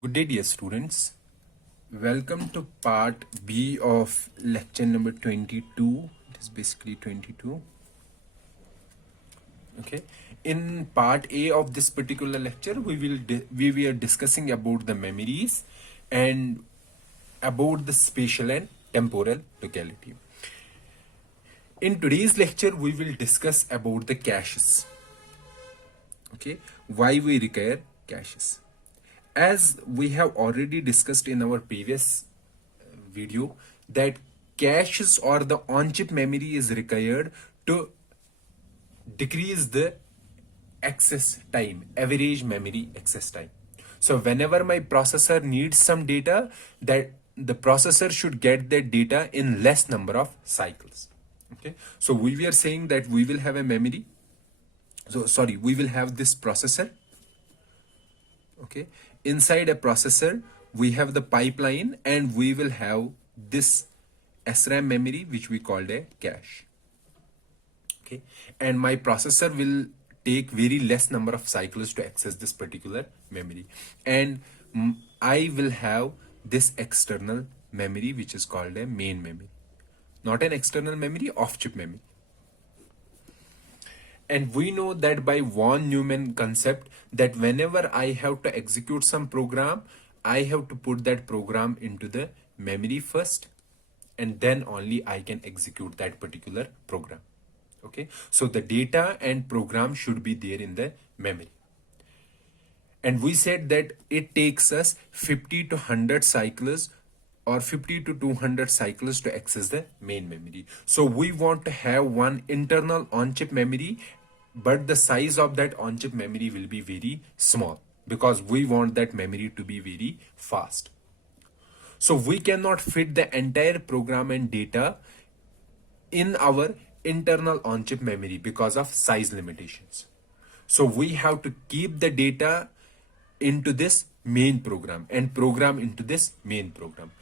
Good day, dear students. Welcome to part B of lecture number 22. It is basically 22. Okay. In part A of this particular lecture, we were discussing about the memories and about the spatial and temporal locality. In today's lecture, we will discuss about the caches. Okay, why we require caches. As we have already discussed in our previous video, that caches or the on-chip memory is required to decrease the access time, average memory access time. So whenever my processor needs some data, that the processor should get that data in less number of cycles. Okay, so we were saying that we will have a memory. We will have this processor. Okay, inside a processor we have the pipeline, and we will have this SRAM memory, which we called a cache. Okay, and my processor will take very less number of cycles to access this particular memory, and I will have this external memory, which is called a main memory, not an external memory, off-chip memory. And we know that by von Neumann concept, that whenever I have to execute some program, I have to put that program into the memory first, and then only I can execute that particular program. Okay, so the data and program should be there in the memory. And we said that it takes us 50 to 100 cycles or 50 to 200 cycles to access the main memory. So we want to have one internal on-chip memory, but the size of that on-chip memory will be very small because we want that memory to be very fast. So we cannot fit the entire program and data in our internal on-chip memory because of size limitations. So we have to keep the data into this main program and program into this main program,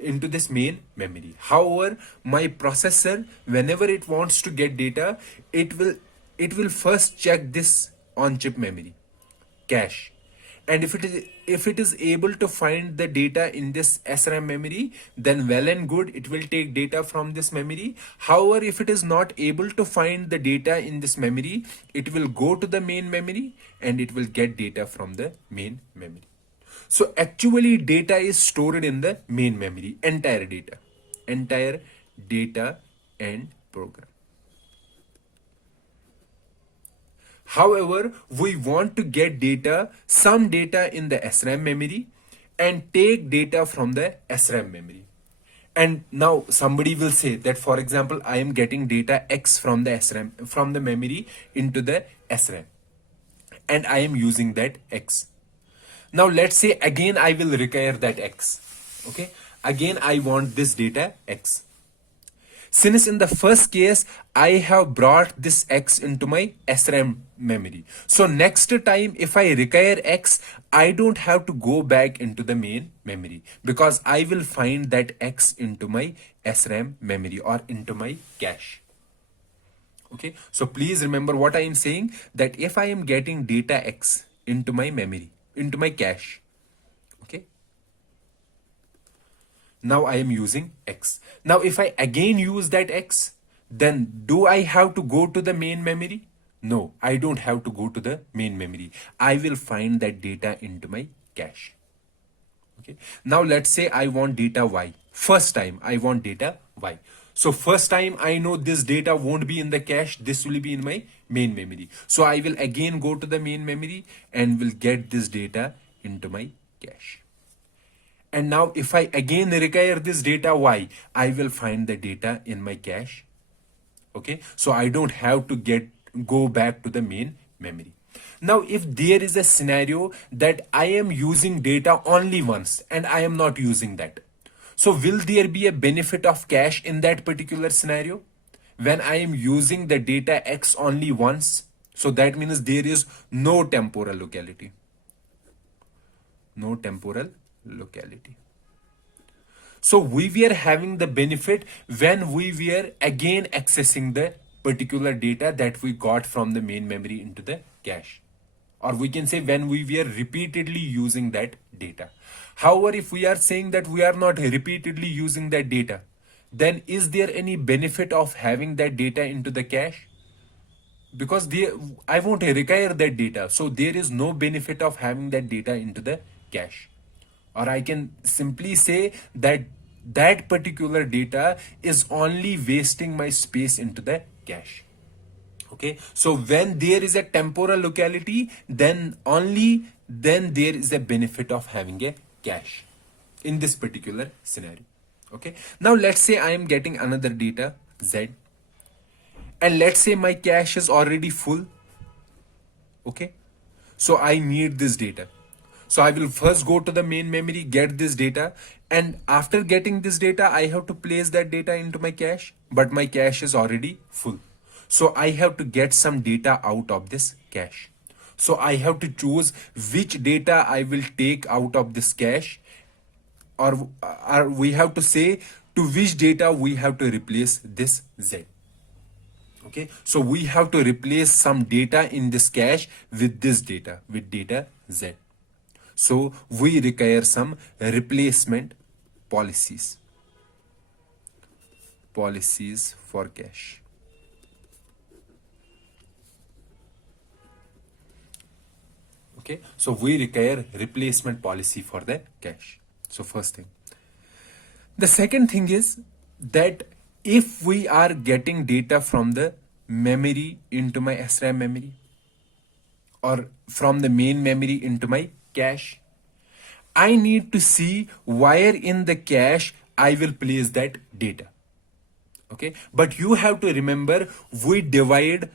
into this main memory. However, my processor, whenever it wants to get data, it will first check this on-chip memory cache, and if it is able to find the data in this SRAM memory, then well and good, it will take data from this memory. However, if it is not able to find the data in this memory, it will go to the main memory and it will get data from the main memory. So actually data is stored in the main memory, entire data and program. However, we want to get some data in the SRAM memory and take data from the SRAM memory. And now somebody will say that, for example, I am getting data X from the SRAM, from the memory into the SRAM, and I am using that X. Now let's say again I will require that X. Okay, again I want this data X. Since in the first case, I have brought this X into my SRAM memory. So next time if I require X, I don't have to go back into the main memory because I will find that X into my SRAM memory or into my cache. Okay, so please remember what I am saying, that if I am getting data X into my memory, into my cache, okay, now I am using X. Now if I again use that X, then do I have to go to the main memory? No, I don't have to go to the main memory. I will find that data into my cache. Okay. Now let's say I want data Y. First time I want data Y. So first time I know this data won't be in the cache, this will be in my main memory. So I will again go to the main memory and will get this data into my cache. And now if I again require this data Y, I will find the data in my cache. Okay, so I don't have to go back to the main memory. Now if there is a scenario that I am using data only once and I am not using that, so will there be a benefit of cache in that particular scenario when I am using the data X only once? So that means there is no temporal locality. No temporal locality. So we were having the benefit when we were again accessing the particular data that we got from the main memory into the cache. or we can say when we were repeatedly using that data. However, if we are saying that we are not repeatedly using that data, then is there any benefit of having that data into the cache? Because I won't require that data, so there is no benefit of having that data into the cache. Or I can simply say that that particular data is only wasting my space into the cache. Okay, so when there is a temporal locality, then only then there is a benefit of having a cache in this particular scenario. Okay, now let's say I am getting another data z, and let's say my cache is already full. Okay, so I need this data. So I will first go to the main memory, get this data, and after getting this data I have to place that data into my cache, but my cache is already full. So I have to get some data out of this cache. So I have to choose which data I will take out of this cache, or we have to say to which data we have to replace this z. Okay, so we have to replace some data in this cache with this data, with data z. So we require some replacement policies for cache. Okay, so we require replacement policy for the cache. So first thing. The second thing is that if we are getting data from the memory into my SRAM memory, or from the main memory into my cache, I need to see where in the cache I will place that data. Okay, but you have to remember, we divide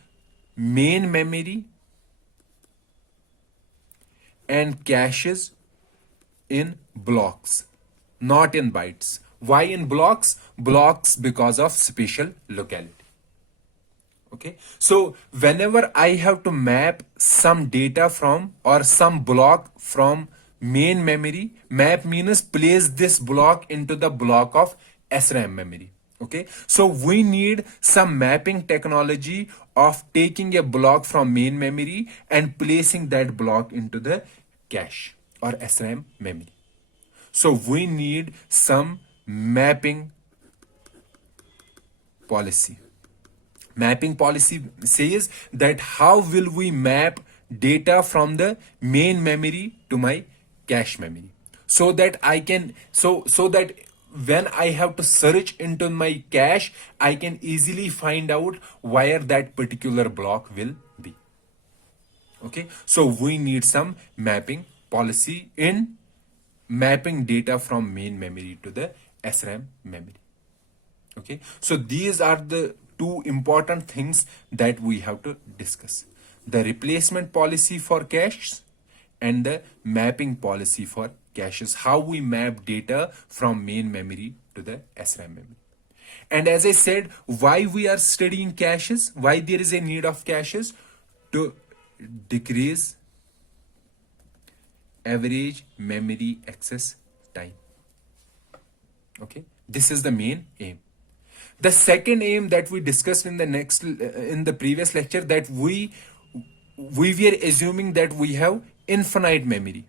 main memory and caches in blocks, not in bytes. Why in blocks? Blocks because of spatial locality. Okay, so whenever I have to map some data from, or some block from main memory, map means place this block into the block of SRAM memory. Okay, so we need some mapping technology of taking a block from main memory and placing that block into the cache or SRAM memory. So we need some mapping policy. Mapping policy says that how will we map data from the main memory to my cache memory, so that I can so that when I have to search into my cache, I can easily find out where that particular block will be. Okay, so we need some mapping policy in mapping data from main memory to the SRAM memory. Okay, so these are the two important things that we have to discuss: the replacement policy for caches and the mapping policy for caches, how we map data from main memory to the SRAM memory. And as I said, why we are studying caches, why there is a need of caches: to decrease average memory access time. Okay, this is the main aim. The second aim that we discussed in the previous lecture, that we were assuming that we have infinite memory.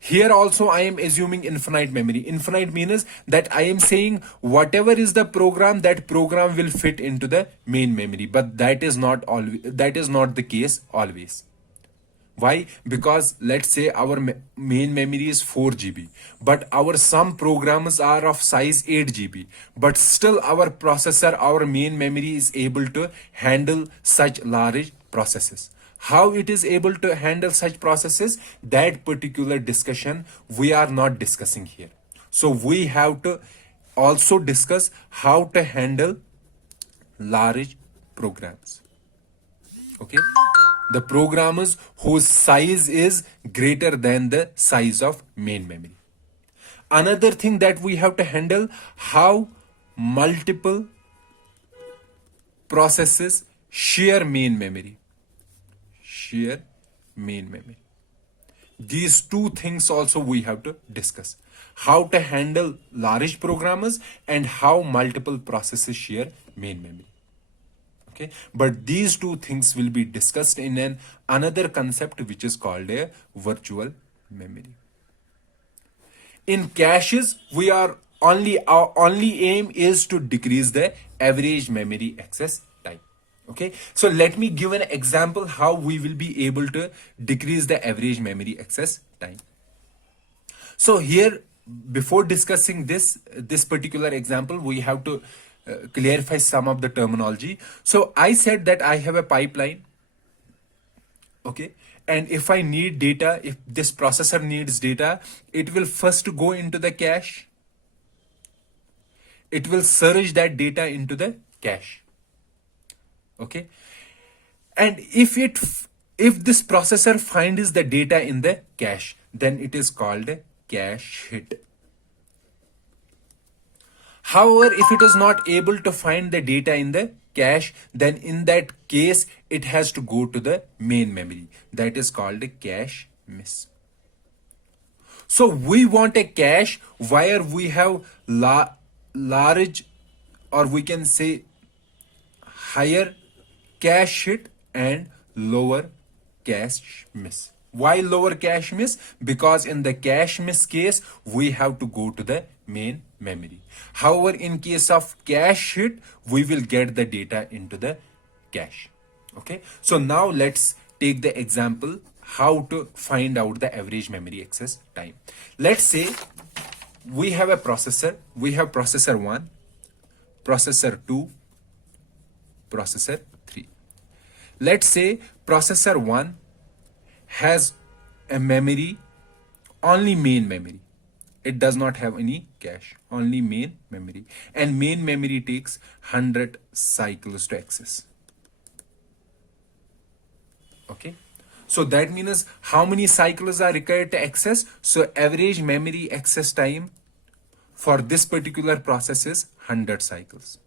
Here also I am assuming infinite memory. Infinite means that I am saying whatever is the program, that program will fit into the main memory, but that is not the case always. Why? Because let's say our main memory is 4 GB, but our some programs are of size 8 GB, but still our processor, our main memory is able to handle such large processes. How it is able to handle such processes, that particular discussion we are not discussing here. So we have to also discuss how to handle large programs. Okay, the programs whose size is greater than the size of main memory. Another thing that we have to handle, how multiple processes share main memory. These two things also we have to discuss: how to handle large programs and how multiple processes share main memory. Okay, but these two things will be discussed in another concept which is called a virtual memory. In caches, we are our only aim is to decrease the average memory access time. Okay, so let me give an example how we will be able to decrease the average memory access time. So here, before discussing this particular example, we have to clarify some of the terminology. So I said that I have a pipeline. Okay, and if I need data, if this processor needs data, it will first go into the cache. It will surge that data into the cache. Okay, and if this processor finds the data in the cache, then it is called a cache hit. However, if it is not able to find the data in the cache, then in that case, it has to go to the main memory. That is called a cache miss. So we want a cache where we have large, or we can say higher cache hit and lower cache miss. Why lower cache miss? Because in the cache miss case, we have to go to the main memory. However, in case of cache hit, we will get the data into the cache. Okay, so now let's take the example how to find out the average memory access time. Let's say we have a processor. We have processor 1, processor 2, processor 3. Let's say processor 1 has a memory, only main memory. It does not have any cache, only main memory. And main memory takes 100 cycles to access. Okay, so that means how many cycles are required to access? So average memory access time for this particular process is 100 cycles.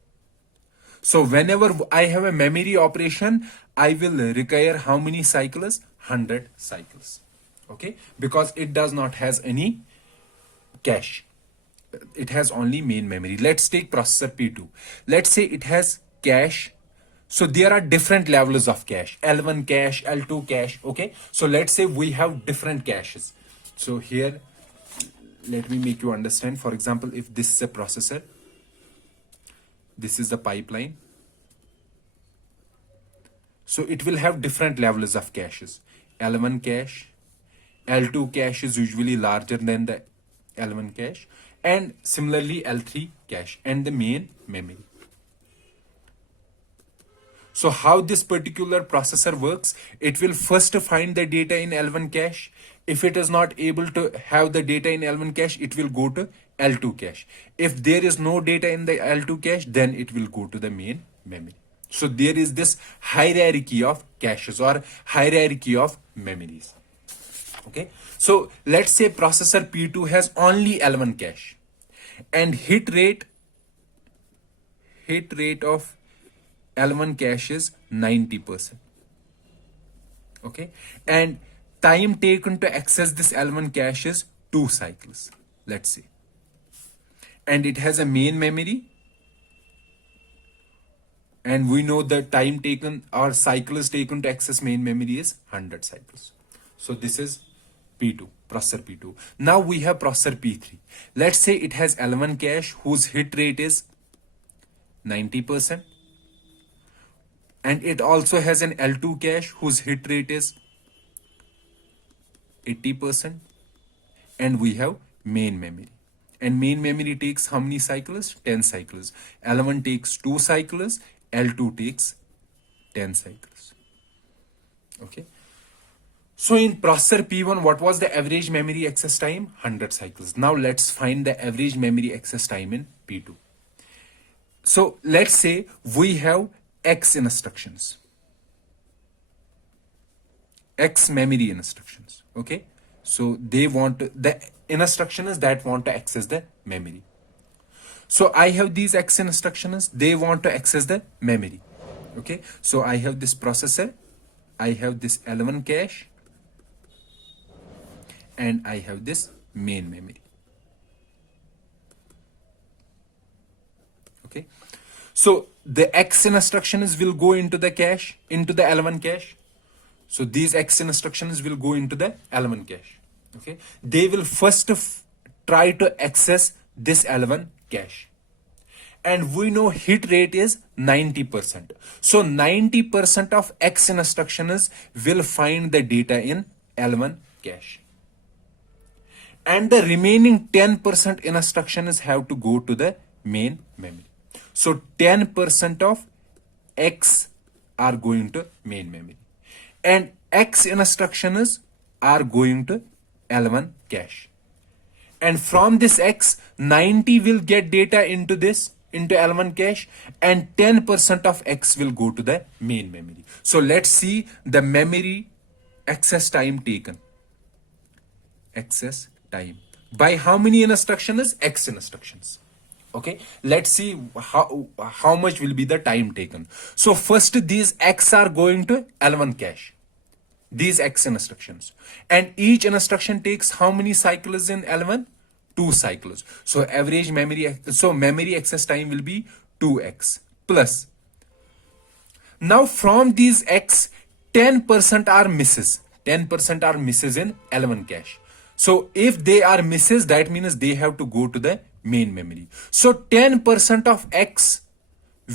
So whenever I have a memory operation, I will require how many cycles? 100 cycles. Okay, because it does not has any cache. It has only main memory. Let's take processor P2. Let's say it has cache. So there are different levels of cache, L1 cache, L2 cache. Okay, so let's say we have different caches. So here, let me make you understand. For example, if this is a processor, this is the pipeline. So it will have different levels of caches. L1 cache, L2 cache is usually larger than the L1 cache, and similarly L3 cache and the main memory. So how this particular processor works, it will first find the data in L1 cache. If it is not able to have the data in L1 cache, it will go to L2 cache. If there is no data in the L2 cache, then it will go to the main memory. So there is this hierarchy of caches or hierarchy of memories. Okay, so let's say processor P2 has only L1 cache, and hit rate of L1 cache is 90%. Okay, and time taken to access this L1 cache is 2 cycles, let's say. And it has a main memory, and we know the time taken or cycles taken to access main memory is 100 cycles. So this is P2, processor P2. Now we have processor P3. Let's say it has L1 cache whose hit rate is 90%. And it also has an L2 cache whose hit rate is 80%. And we have main memory. And main memory takes how many cycles? 10 cycles. L1 takes 2 cycles. L2 takes 10 cycles. Okay. So in processor P1, what was the average memory access time? 100 cycles. Now let's find the average memory access time in P2. So let's say we have X instructions, X memory instructions. Okay, so they want the instructions that want to access the memory. So I have these X instructions, they want to access the memory. Okay, so I have this processor, I have this L1 cache, and I have this main memory. Okay, so the X instructions will go into the cache, into the L1 cache. So these X instructions will go into the L1 cache. Okay, they will first try to access this L1 cache. And we know hit rate is 90%. So 90% of X instructions will find the data in L1 cache. And the remaining 10% instructions have to go to the main memory. So 10% of X are going to main memory. And X instructions are going to L1 cache. And from this X, 90 will get data into this, into L1 cache, and 10% of X will go to the main memory. So let's see the memory access time taken. Access time. By how many instructions? X instructions. Okay, let's see how much will be the time taken. So first these X are going to L1 cache. These X instructions. And each instruction takes how many cycles in L1? 2 cycles. So average memory, so memory access time will be 2x plus. Now from these X, 10% are misses. 10% are misses in L1 cache. So if they are misses, that means they have to go to the main memory. So 10% of X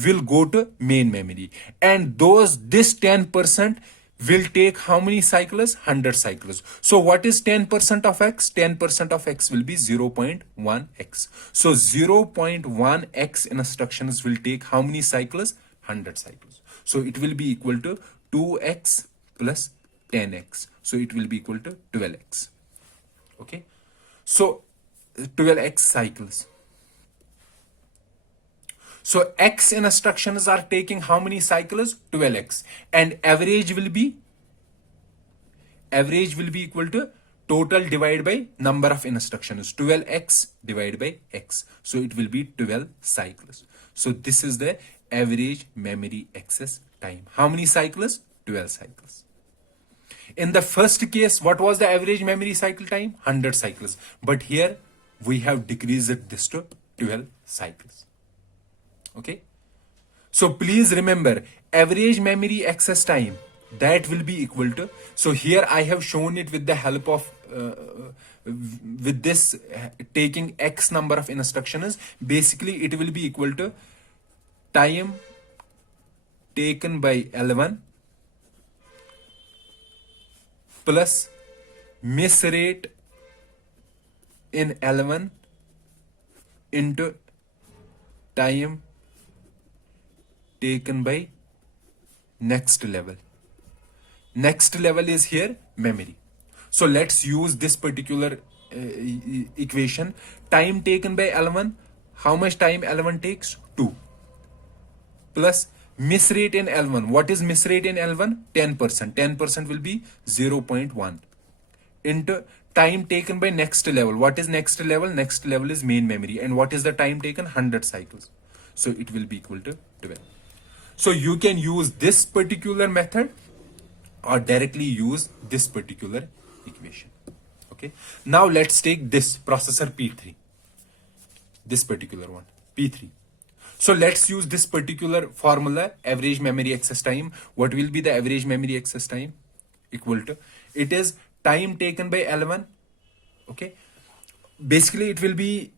will go to main memory. And this 10% will take how many cycles? 100 cycles. So what is 10% of X? 10% of X will be 0.1x. So 0.1x instructions will take how many cycles? 100 cycles. So it will be equal to 2x plus 10x. So it will be equal to 12x. Okay. So 12x cycles. So X instructions are taking how many cycles? 12x. And average will be equal to total divided by number of instructions. 12x divided by x. So it will be 12 cycles. So this is the average memory access time. How many cycles? 12 cycles. In the first case, what was the average memory cycle time? 100 cycles. But here we have decreased this to 12 cycles. Okay. So please remember, average memory access time, that will be equal to, so here I have shown it with the help of with this taking X number of instructions. Basically it will be equal to time taken by L1 plus miss rate in L1 into time taken by next level. Next level is here memory. So let's use this particular equation. Time taken by L1, how much time L1 takes? 2. Plus miss rate in L1. What is miss rate in L1? 10%. 10% will be 0.1 into time taken by next level. What is next level? Next level is main memory. And what is the time taken? 100 cycles. So it will be equal to 12. So you can use this particular method or directly use this particular equation. Okay. Now let's take this processor P3. This particular one, P3. So let's use this particular formula, average memory access time. What will be the average memory access time? Equal to, it is time taken by L1. Okay. Basically it will be,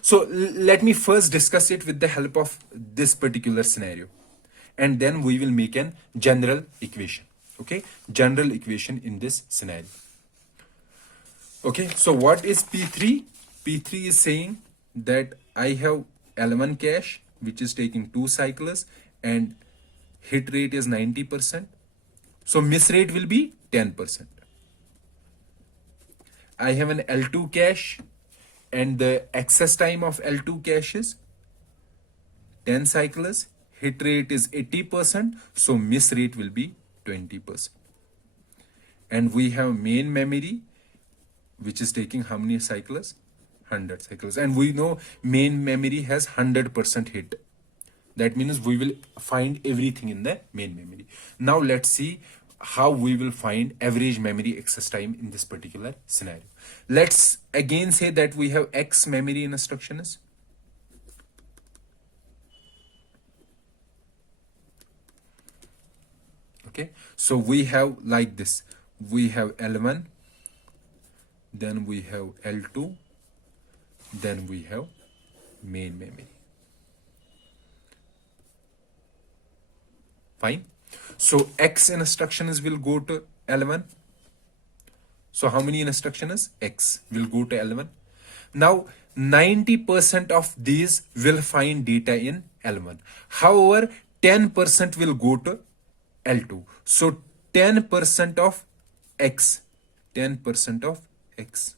so let me first discuss it with the help of this particular scenario. And then we will make an general equation. Okay. General equation in this scenario. Okay. So what is P3? P3 is saying that I have L1 cache, which is taking 2 cycles and hit rate is 90%. So miss rate will be 10%. I have an L2 cache and the access time of L2 cache is 10 cycles. Hit rate is 80%. So miss rate will be 20%. And we have main memory, which is taking how many cycles? 100 cycles. And we know main memory has 100% hit. That means we will find everything in the main memory. Now let's see how we will find average memory access time in this particular scenario. Let's again say that we have X memory instructions. Okay, so we have like this, we have L1, then we have L2, then we have main memory. Fine. So X instructions will go to L1. So how many instructions? X will go to L1. Now 90% of these will find data in L1. However, 10% will go to L2. So 10% of X, 10% of X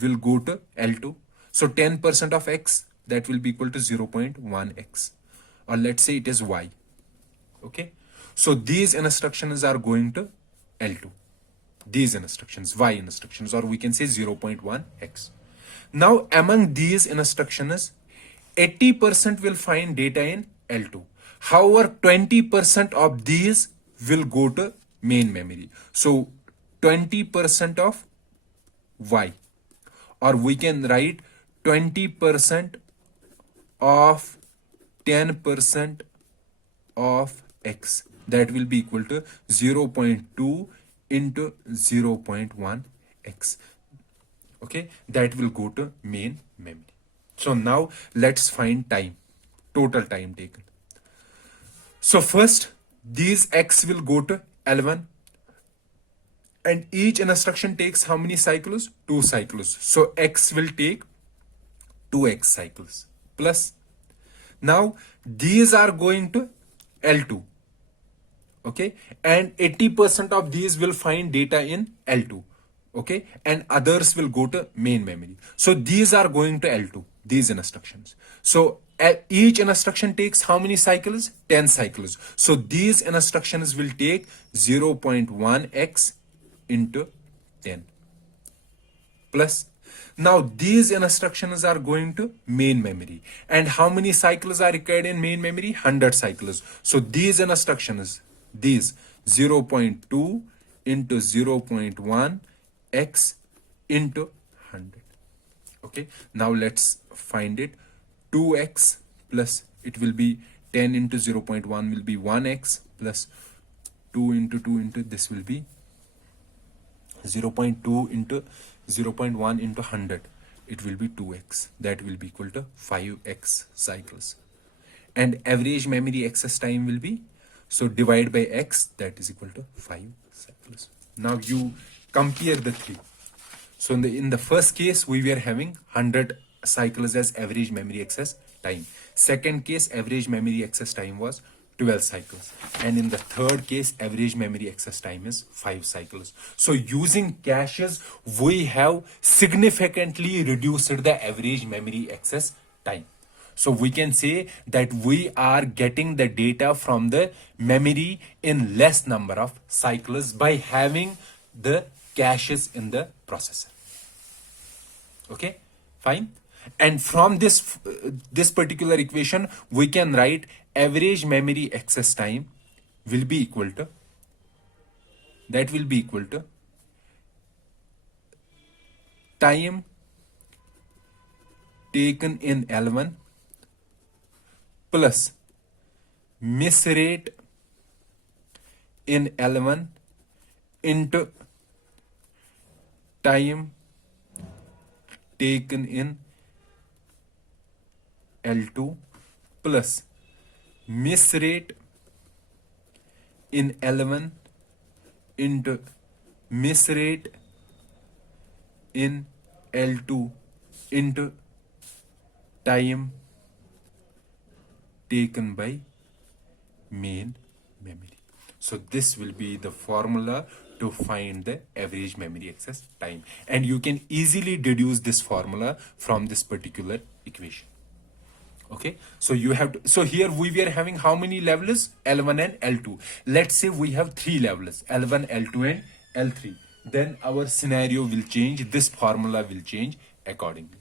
will go to L2. So 10% of X, that will be equal to 0.1X. Or let's say it is Y. Okay. So these instructions are going to L2. These instructions, Y instructions, or we can say 0.1X. Now among these instructions, 80% will find data in L2. However, 20% of these will go to main memory. So 20% of Y, or we can write 20% of 10% of X, that will be equal to 0.2 into 0.1X. Okay, that will go to main memory. So now let's find time, total time taken. So first, these X will go to L1, and each instruction takes how many cycles? 2 cycles. So X will take 2X cycles. Plus, now these are going to L2. Okay, and 80% of these will find data in L2. Okay, and others will go to main memory. So these are going to L2, these instructions. So each instruction takes how many cycles? 10 cycles. So these instructions will take 0.1X into 10. Plus, now these instructions are going to main memory. And how many cycles are required in main memory? 100 cycles. So these instructions, these 0.2 into 0.1 X into 100. Okay, now let's find it. 2X plus, it will be 10 into 0.1 will be 1X, plus 2 into 2 into this will be 0.2 into 0.1 into 100. It will be 2X. That will be equal to 5X cycles. And average memory access time will be, so divide by X, that is equal to 5 cycles. Now you compare the three. So in the first case, we were having 100 cycles as average memory access time. Second case, average memory access time was 12 cycles. And in the third case, average memory access time is 5 cycles. So using caches, we have significantly reduced the average memory access time. So we can say that we are getting the data from the memory in less number of cycles by having the caches in the processor. Okay, fine. And from this particular equation, we can write average memory access time will be equal to, that will be equal to time taken in L1 plus miss rate in L1 into time taken in L2 plus miss rate in L1 into miss rate in L2 into time taken by main memory. So this will be the formula to find the average memory access time, and you can easily deduce this formula from this particular equation. Okay, so you have to, so here we were having how many levels? L1 and L2. Let's say we have 3 levels, L1, L2 and L3. Then our scenario will change, this formula will change accordingly.